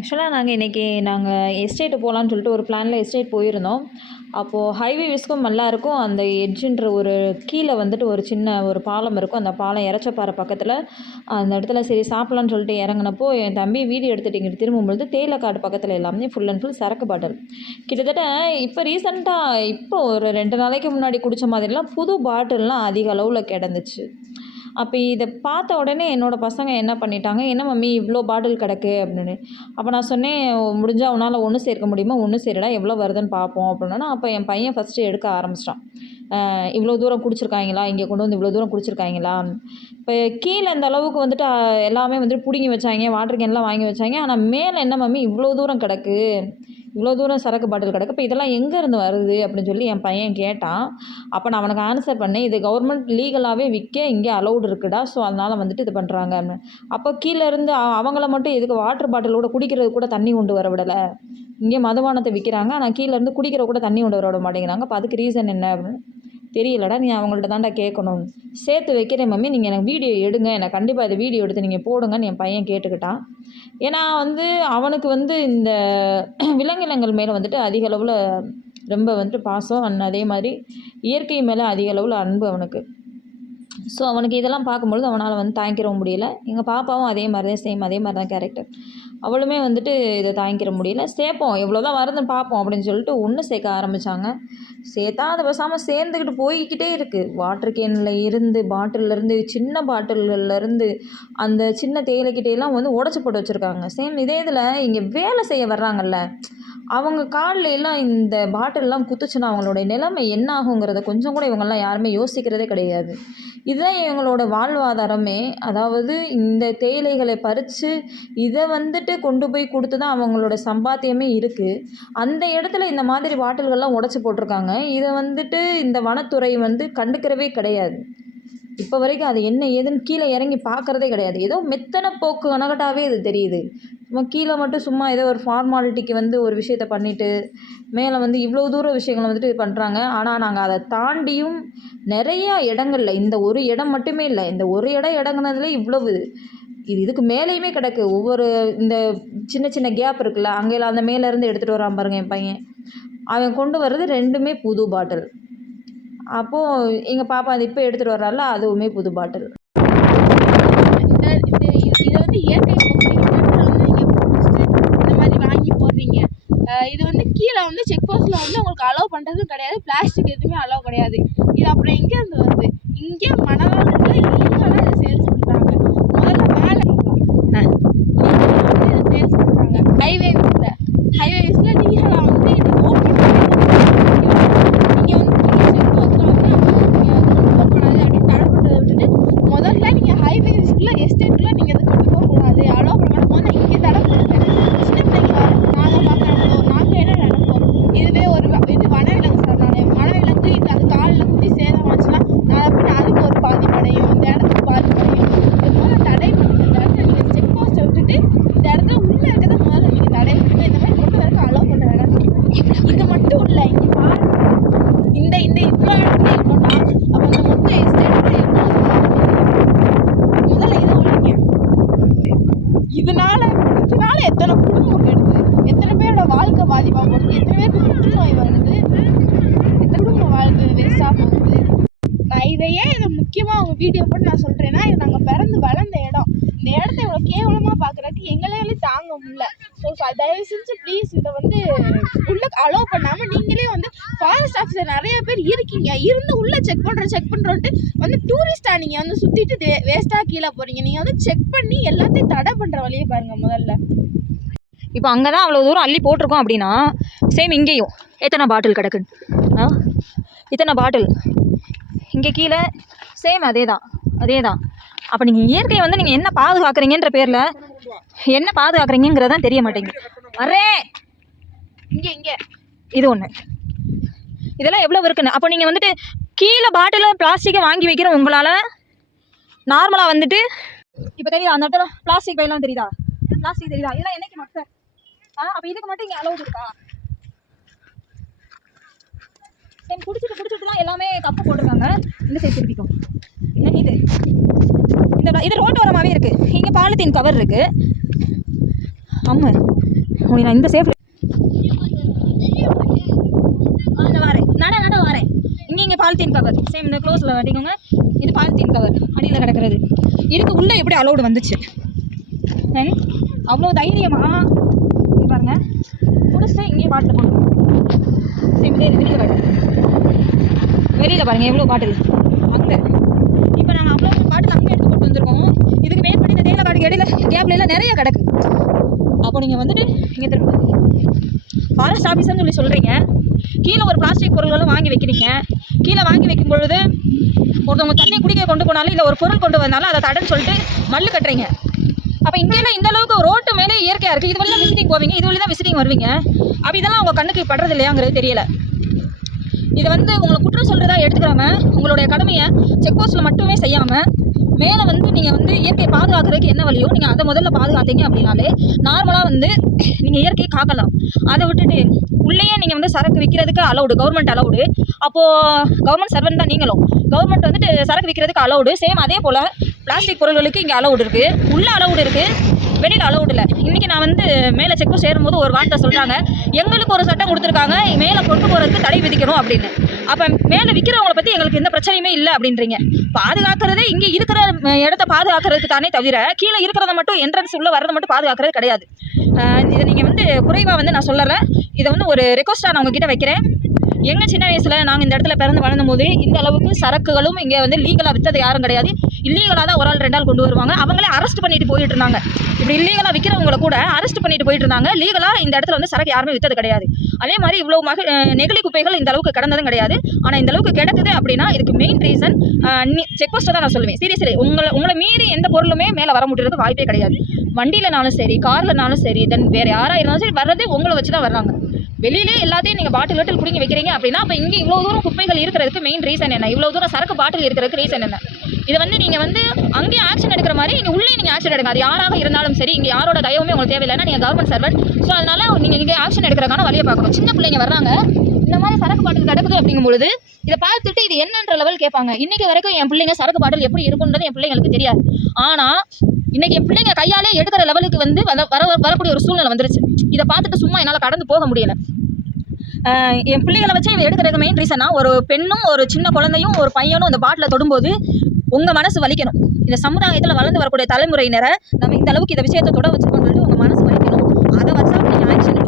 ஆக்சுவலாக நாங்கள் இன்றைக்கி நாங்கள் எஸ்டேட்டு போகலான்னு சொல்லிட்டு ஒரு பிளானில் எஸ்டேட் போயிருந்தோம். அப்போது ஹைவே ஹைவேஸ்க்கும் நல்லாயிருக்கும் அந்த எட்ஜுன்ற ஒரு கீழே வந்துட்டு ஒரு சின்ன ஒரு பாலம் இருக்கும். அந்த பாலம் இறச்சப்பாறை பக்கத்தில். அந்த இடத்துல சரி சாப்பிட்லான்னு சொல்லிட்டு இறங்குனப்போ என் தம்பி வீடியோ எடுத்துட்டு இங்கே திரும்பும்பொழுது தேயிலைக்காடு பக்கத்தில் எல்லாமே ஃபுல் அண்ட் ஃபுல் சரக்கு பாட்டில். கிட்டத்தட்ட இப்போ ரீசெண்டாக இப்போ ஒரு ரெண்டு நாளைக்கு முன்னாடி குடித்த மாதிரிலாம் புது பாட்டில்லாம் அதிக அளவில் கிடந்துச்சு. அப்போ இதை பார்த்த உடனே என்னோடய பசங்க என்ன பண்ணிட்டாங்க? என்ன மம்மி இவ்வளோ பாட்டில் கிடக்கு? அப்படின்னு. அப்போ நான் சொன்னேன் முடிஞ்சால் உன்னால் ஒன்று சேர்க்க முடியுமா? ஒன்று சேருடா எவ்வளோ வருதுன்னு பார்ப்போம் அப்படின்னா. அப்போ என் பையன் ஃபஸ்ட்டு எடுக்க ஆரம்பிச்சிட்டான். இவ்வளோ தூரம் குடிச்சிருக்காங்களா? இங்கே கொண்டு வந்து இவ்வளோ தூரம் குடிச்சிருக்காங்களா? இப்போ கீழே அந்த அளவுக்கு வந்துட்டு எல்லாமே வந்துட்டு பிடுங்கி வச்சாங்க வாட்டர் கேன்லாம் வாங்கி வச்சாங்க. ஆனால் மேலே என்ன மம்மி இவ்வளோ தூரம் கிடக்கு? இவ்வளோ தூரம் சரக்கு பாட்டில் கிடக்கு. இப்போ இதெல்லாம் எங்கேருந்து வருது அப்படின்னு சொல்லி என் பையன் கேட்டான். அப்போ நான் அவனுக்கு ஆன்சர் பண்ணேன். இது கவர்மெண்ட் லீகலாகவே விற்க இங்கே அலௌடு இருக்குடா. ஸோ அதனால் வந்துட்டு இது பண்ணுறாங்க அப்படின்னு. அப்போ கீழே இருந்து அவங்கள மட்டும் இதுக்கு வாட்டர் பாட்டிலோட குடிக்கிறது கூட தண்ணி கொண்டு வர விடலை. இங்கே மதுபானத்தை விற்கிறாங்க ஆனால் கீழேருந்து குடிக்கிற கூட தண்ணி கொண்டு வர விட மாட்டேங்கிறாங்க. அப்போ அதுக்கு ரீசன் என்ன அப்படின்னு தெரியலடா நீ அவங்கள்ட்ட தான்டா கேட்கணும் சேர்த்து வைக்கிறேன் மம்மி நீங்கள் எனக்கு வீடியோ எடுங்க. எனக்கு கண்டிப்பாக இதை வீடியோ எடுத்து நீங்கள் போடுங்கன்னு என் பையன் கேட்டுக்கிட்டான். ஏன்னா வந்து அவனுக்கு வந்து இந்த விலங்கினங்கள் மேலே வந்துட்டு அதிக அளவில் ரொம்ப வந்துட்டு பாசம் அண்ட் அதே மாதிரி இயற்கை மேலே அதிக அளவில் அன்பு அவனுக்கு. ஸோ அவனுக்கு இதெல்லாம் பார்க்கும்பொழுது அவனால் வந்து தாங்கிக்கிற முடியல. எங்கள் பாப்பாவும் அதே மாதிரி தான் சேம் அதே மாதிரி தான் கேரக்டர் அவளுமே வந்துட்டு இதை தாங்கிக்கிற முடியல. சேர்ப்போம். எவ்வளோ தான் வருதுன்னு பார்ப்போம் அப்படின்னு சொல்லிட்டு ஒன்று சேர்க்க ஆரம்பித்தாங்க சேர்த்தா அதை பேசாமல் சேர்ந்துக்கிட்டு போய்க்கிட்டே இருக்குது வாட்டர் கேனில் இருந்து பாட்டிலேருந்து சின்ன பாட்டில்கள்லருந்து அந்த சின்ன தேயிலைக்கிட்டேலாம் வந்து உடச்சி போட்டு வச்சுருக்காங்க. சேம் இதே இதில் இங்கே வேலை செய்ய வர்றாங்கல்ல. அவங்க காலில் எல்லாம் இந்த பாட்டில்லாம் குத்துச்சுன்னா அவங்களுடைய நிலைமை என்ன ஆகுங்கிறத கொஞ்சம் கூட இவங்கெல்லாம் யாருமே யோசிக்கிறதே கிடையாது. இதுதான் இவங்களோட வாழ்வாதாரமே. அதாவது இந்த தேயிலைகளை பறித்து இதை வந்துட்டு கொண்டு போய் கொடுத்து தான் அவங்களோட சம்பாத்தியமே இருக்குது அந்த இடத்துல இந்த மாதிரி பாட்டில்கள்லாம் உடச்சி போட்டிருக்காங்க. இதை வந்துட்டு இந்த வனத்துறை வந்து கண்டுக்கிறவே கிடையாது. இப்போ வரைக்கும் அது என்ன ஏதுன்னு கீழே இறங்கி பார்க்குறதே கிடையாது. ஏதோ மெத்தனை போக்கு கனகட்டாவே இது தெரியுது. சும்மா கீழே மட்டும் சும்மா ஏதோ ஒரு ஃபார்மாலிட்டிக்கு வந்து ஒரு விஷயத்த பண்ணிவிட்டு மேலே வந்து இவ்வளோ தூர விஷயங்களை வந்துட்டு பண்ணுறாங்க ஆனால் நாங்கள் அதை தாண்டியும் நிறையா இடங்களில் இந்த ஒரு இடம் மட்டுமே இல்லை இந்த ஒரு இடம் இடங்குனதுல இவ்வளவு இது இதுக்கு மேலேயுமே கிடக்கு. ஒவ்வொரு இந்த சின்ன சின்ன கேப் இருக்குல்ல அங்கெல்லாம் அந்த மேலேருந்து எடுத்துகிட்டு வரான் பாருங்க என் பையன். அவன் கொண்டு வர்றது ரெண்டுமே புது பாட்டில். அப்போது எங்கள் பாப்பா அது இப்போ எடுத்துகிட்டு வர்றால அதுவுமே புது பாட்டில். இது- இதை வந்து இயற்கை போக்கு இயற்கையில வந்து நீங்கள் பிடிச்சிட்டு இந்த மாதிரி வாங்கி போடுறீங்க அஹ் இது வந்து கீழே வந்து செக் போஸ்ட்டில் வந்து உங்களுக்கு அலோவ் பண்ணுறதும் கிடையாது. பிளாஸ்டிக் எதுவுமே அலோவ் கிடையாது. இது அப்புறம் எங்கேருந்து வருது? இங்கே மணலாளர்கள் இல்லீகலாக இதை சேல்ஸ் பண்ணுறாங்க முதல்ல மேலே வந்து இதை சேல்ஸ் பண்ணுறாங்க ஹைவேஸில் ஹைவேஸில் லீகலாக வந்து இது ஓப்பன் நீங்கள் வந்து செக் போஸ்ட்டில் வந்து நீங்கள் ஓப்பன் பண்ணாது அப்படின்னு தடை பண்ணுறதை விட்டுட்டு முதல்ல நீங்கள் ஹைவேஸ்க்குள்ள எஸ்டேட்குள்ள நீங்கள் இது கொண்டு போகக்கூடாது அலோவ் பண்ண மாட்டோம் முதல்ல இங்கே தடை பண்ணுங்க சின்ன பிள்ளைங்க வரும் நாங்கள் பார்க்குறோம் நாங்கள் என்ன நினைப்போம் இதுவே ஒரு வ- இது வனவிலங்கு சரணாலயம் வனவிலங்கு இது அது காலில் குத்தி சேதமாச்சுன்னா நாளை பின்ன அதுக்கு ஒரு பாதிப்படையும் இந்த இடத்துக்கு பாதிப்படையும் இது முதல்ல தடை பண்ணுங்க இந்த இடத்துல நீங்கள் செக் போஸ்ட்டை விட்டுட்டு இந்த இடத்துல உள்ளே இருக்கிறத முதல்ல நீங்கள் தடை பண்ணுங்க இந்த மாதிரி கொண்டு வரக்கு அலோவ் பண்ண வேணாம் இது மட்டும் இல்லை இங்கே பாருங்க இந்த இந்த இவ்வளோ இடத்துல இவ்வளோனா அப்போ அந்த மொத்த எஸ்டேட் எவ்வளோ முதல்ல இதை ஒழிங்க இதனால இதனால எத்தனை குடும்பம் கெடுது எத்தனை பேரோட வாழ்க்கை பாதிப்பாக போகுது எத்தனை பேருக்கு புற்றுநோய் வருது எத்தனை குடும்பம் வாழ்க்கை வேஸ்டாக போகுது இதையே இதை முக்கியமாக அவங்க வீடியோ போட்டு நான் சொல்கிறேன்னா இது நாங்கள் பிறந்து வளர்ந்த இடம். இந்த இடத்த இவ்வளோ கேவலமாக பார்க்குறதுக்கு எங்களாலே தாங்க முடியல. ஸோ தயவு செஞ்சு ப்ளீஸ் இதை வந்து உள்ளே அலோவ் பண்ணாமல் நீங்களே வந்து ஃபாரஸ்ட் ஆஃபீஸர் நிறைய பேர் இருக்கீங்க. இருந்து உள்ளே செக் பண்ணுறோம் செக் பண்ணுறோன்ட்டு வந்து டூரிஸ்ட்டாக நீங்கள் வந்து சுற்றிட்டு வேஸ்ட்டாக கீழே போகிறீங்க நீங்கள் வந்து செக் பண்ணி எல்லாத்தையும் தடை பண்ணுற வழியை பாருங்கள் முதல்ல. இப்போ அங்கே தான் அவ்வளோ தூரம் அள்ளி போட்டிருக்கோம் அப்படின்னா சேம் இங்கேயும். எத்தனை பாட்டில் கிடக்குன்னு? ஆ? இத்தனை பாட்டில் இங்கே கீழே சேம் அதே தான் அதே தான் அப்போ நீங்கள் இயற்கையை வந்து நீங்கள் என்ன பாதுகாக்கிறீங்கன்ற பேரில் என்ன பாதுகாக்கிறீங்கிறது தான் தெரிய மாட்டேங்குது. வரேன். இங்கே இங்கே. இது ஒன்று இதெல்லாம் எவ்வளோ இருக்குன்னு. அப்போ நீங்கள் வந்துட்டு கீழே பாட்டிலில் பிளாஸ்டிக்கை வாங்கி வைக்கிற உங்களால் நார்மலாக வந்துட்டு இப்போ தெரியுதா அந்த இடத்துல பிளாஸ்டிக் பையெல்லாம் தெரியுதா? பிளாஸ்டிக் தெரியுதா? இதெல்லாம் என்னைக்கு மட்டும் ஆ அப்போ இதுக்கு மட்டும் இங்கே அலோடு இருக்கா? சரி குடிச்சிட்டு குடிச்சிட்டு தான் போட்டிருக்காங்க. இந்த சைடு திருப்பிக்கும் என்ன இது? இந்த இது ரோட்டோரமாகவே இருக்குது இங்கே பாலித்தீன் கவர் இருக்குது அம்மு. உனக்கு நான் இந்த சேஃப் அந்த வரேன் நட நட வரேன் இங்கே இங்கே பாலித்தீன் கவர் சேம் இந்த க்ளோஸில் வெட்டிக்கோங்க. இது பாலித்தீன் கவர் அடியில் கிடக்கிறது. இதுக்கு உள்ளே எப்படி அலௌடு வந்துச்சு? தென் அவ்வளோ தைரியமாக இங்க பாருங்க. முடிச்சுட்டு இங்கேயே பாட்டில் போட்டு சேம் இதே வெளியில் பாட்டில் வெளியில் பாருங்க எவ்வளோ பாட்டில் அங்கே. இப்போ நாங்கள் அவ்வளோ பாட்டில் அங்கே எடுத்து போட்டு வந்திருக்கோம். இதுக்கு மேற்படி இந்த தேயிலை காட்டுக்கு இடையில கேப்ல எல்லாம் நிறைய கிடக்கு. அப்போ நீங்கள் வந்துட்டு இங்கே திரும்ப ஃபாரஸ்ட் ஆஃபீஸர்னு சொல்லி சொல்கிறீங்க கீழே ஒரு பிளாஸ்டிக் பொருள்களும் வாங்கி வைக்கிறீங்க. கீழே வாங்கி வைக்கும் பொழுது ஒருத்தவங்க தண்ணி குடிக்க கொண்டு போனாலும் இல்லை ஒரு பொருள் கொண்டு வந்தாலும் அதை தடன்னு சொல்லிட்டு மல்லு கட்டுறீங்க. அப்போ இங்கெல்லாம் இந்த அளவுக்கு ரோட்டு மேலே இயற்கையாக இருக்குது இது வழி தான் விசிட்டிங் போவீங்க இது வழி தான் விசிட்டிங் வருவீங்க. அப்போ இதெல்லாம் உங்கள் கண்ணுக்கு படுறது இல்லையாங்கிறது தெரியலை. இதை வந்து உங்களை குற்றம் சொல்கிறதா எடுத்துக்கிறாம உங்களுடைய கடமையை செக் போஸ்ட்டில் மட்டுமே செய்யாமல் மேலே வந்து நீங்கள் வந்து இயற்கையை பாதுகாக்கிறதுக்கு என்ன வழியோ நீங்கள் அதை முதல்ல பாதுகாத்தீங்க அப்படின்னாலே நார்மலாக வந்து நீங்கள் இயற்கையை காக்கலாம். அதை விட்டுட்டு உள்ளேயே நீங்கள் வந்து சரக்கு விற்கிறதுக்கு அலௌடு கவர்மெண்ட் அலௌடு அப்போது கவர்மெண்ட் சர்வெண்ட் தான் நீங்களும். கவர்மெண்ட் வந்துட்டு சரக்கு விற்கிறதுக்கு அலௌடு சேம் அதே போல் பிளாஸ்டிக் பொருள்களுக்கு இங்கே அலௌடு இருக்குது உள்ளே அலௌடு இருக்குது வெளியில் அலௌட் இல்லை இன்றைக்கி நான் வந்து மேலே செக் சேரும்போது ஒரு வார்த்தை சொல்கிறாங்க எங்களுக்கு ஒரு சட்டம் கொடுத்துருக்காங்க. மேலே கொண்டு போகிறதுக்கு தடை விதிக்கணும் அப்படின்னு. அப்போ மேலே விற்கிறவங்கள பற்றி எங்களுக்கு எந்த பிரச்சனையுமே இல்லை அப்படின்றீங்க. பாதுகாக்கிறதே இங்கே இருக்கிற இடத்த பாதுகாக்கிறதுக்கு தானே தவிர கீழே இருக்கிறத மட்டும் என்ட்ரன்ஸ் உள்ளே வரதை மட்டும் பாதுகாக்கிறது கிடையாது. இதை நீங்கள் வந்து குறைவாக வந்து நான் சொல்லலை இதை வந்து ஒரு ரெக்வஸ்ட்டாக நான் உங்ககிட்ட வைக்கிறேன். எங்கள் சின்ன வயசில் நாங்கள் இந்த இடத்துல பிறந்து வளர்ந்தும் போது இந்த அளவுக்கு சரக்குகளும் இங்கே வந்து லீகலாக விற்றது யாரும் கிடையாது. இல்லீகலாக தான் ஒரு ஆள் ரெண்டு ஆள் கொண்டு வருவாங்க. அவங்களே அரெஸ்ட் பண்ணிட்டு போயிட்டு இருந்தாங்க. இப்படி இல்லீகலாக விற்கிறவங்கள கூட அரெஸ்ட் பண்ணிட்டு போயிட்டு இருந்தாங்க. லீகலாக இந்த இடத்துல வந்து சரக்கு யாருமே விற்றது கிடையாது. அதே மாதிரி இவ்வளோ மக நெகிழி குப்பைகள் இந்த அளவுக்கு கிடந்ததும் கிடையாது. ஆனால் இந்த அளவுக்கு கிடக்குது அப்படின்னா இதுக்கு மெயின் ரீசன் செக் போஸ்ட்டை தான் நான் சொல்லுவேன். சீரியஸ்லி உங்களை உங்களை மீறி எந்த பொருளுமே மேலே வர முடியறதுக்கு வாய்ப்பே கிடையாது. வண்டியிலனாலும் சரி கார்லனாலும் சரி தென் வேறு யாராக இருந்தாலும் சரி வர்றதே உங்களை வச்சு தான் வர்றாங்க. வெளியிலே எல்லாத்தையும் நீங்கள் பாட்டில் பாட்டில் குடிங்க வைக்கிறீங்க அப்படின்னா அப்போ இங்கே இவ்வளோ தூரம் குப்பைகள் இருக்கிறதுக்கு மெயின் ரீசன் என்ன? இவ்வளோ தூரம் சரக்கு பாட்டில் இருக்கிறதுக்கு ரீசன் என்ன? இதை வந்து நீங்கள் வந்து அங்கேயும் ஆக்ஷன் எடுக்கிற மாதிரி இங்கே உள்ளே நீங்கள் ஆக்ஷன் எடுங்க. அது யாராக இருந்தாலும் சரி இங்கே யாரோட தயவுமே உங்களுக்கு தேவையில்லைன்னா நீங்கள் கவர்மெண்ட் சர்வெண்ட் ஸோ அதனால் நீங்கள் இங்கே ஆக்ஷன் எடுக்கிறதுக்கான வழியை பார்க்கணும். சின்ன பிள்ளைங்க வர்றாங்க. இந்த மாதிரி சரக்கு பாட்டில் கிடக்குது அப்படிங்கும் பொழுது இதை பார்த்துட்டு இது என்னன்ற லெவல் கேட்பாங்க. இன்னைக்கு வரைக்கும் என் பிள்ளைங்க சரக்கு பாட்டில் எப்படி இருக்குன்றது என் பிள்ளைங்களுக்கு தெரியாது. ஆனால் இன்னைக்கு என் பிள்ளைங்க கையாலே எடுக்கிற லெவலுக்கு வந்து வர வர- வரக்கூடிய ஒரு சூழ்நிலை வந்துருச்சு. இதை பார்த்துட்டு சும்மா என்னால் கடந்து போக முடியல. என் பிள்ளைகளை வச்சு இவ எடுக்கிறதுக்கு மெயின் ரீசனா ஒரு பெண்ணும் ஒரு சின்ன குழந்தையும் ஒரு பையனும் அந்த பாட்டில் தொடும்போது உங்கள் மனசு வலிக்கணும். இந்த சமுதாயத்தில் வளர்ந்து வரக்கூடிய தலைமுறையினரை நம்ம இந்த அளவுக்கு இந்த விஷயத்தை தொட வச்சுருக்கோம்னு உங்கள் மனசு வலிக்கணும். அதை வச்சா நீங்கள் ஆக்ஷன்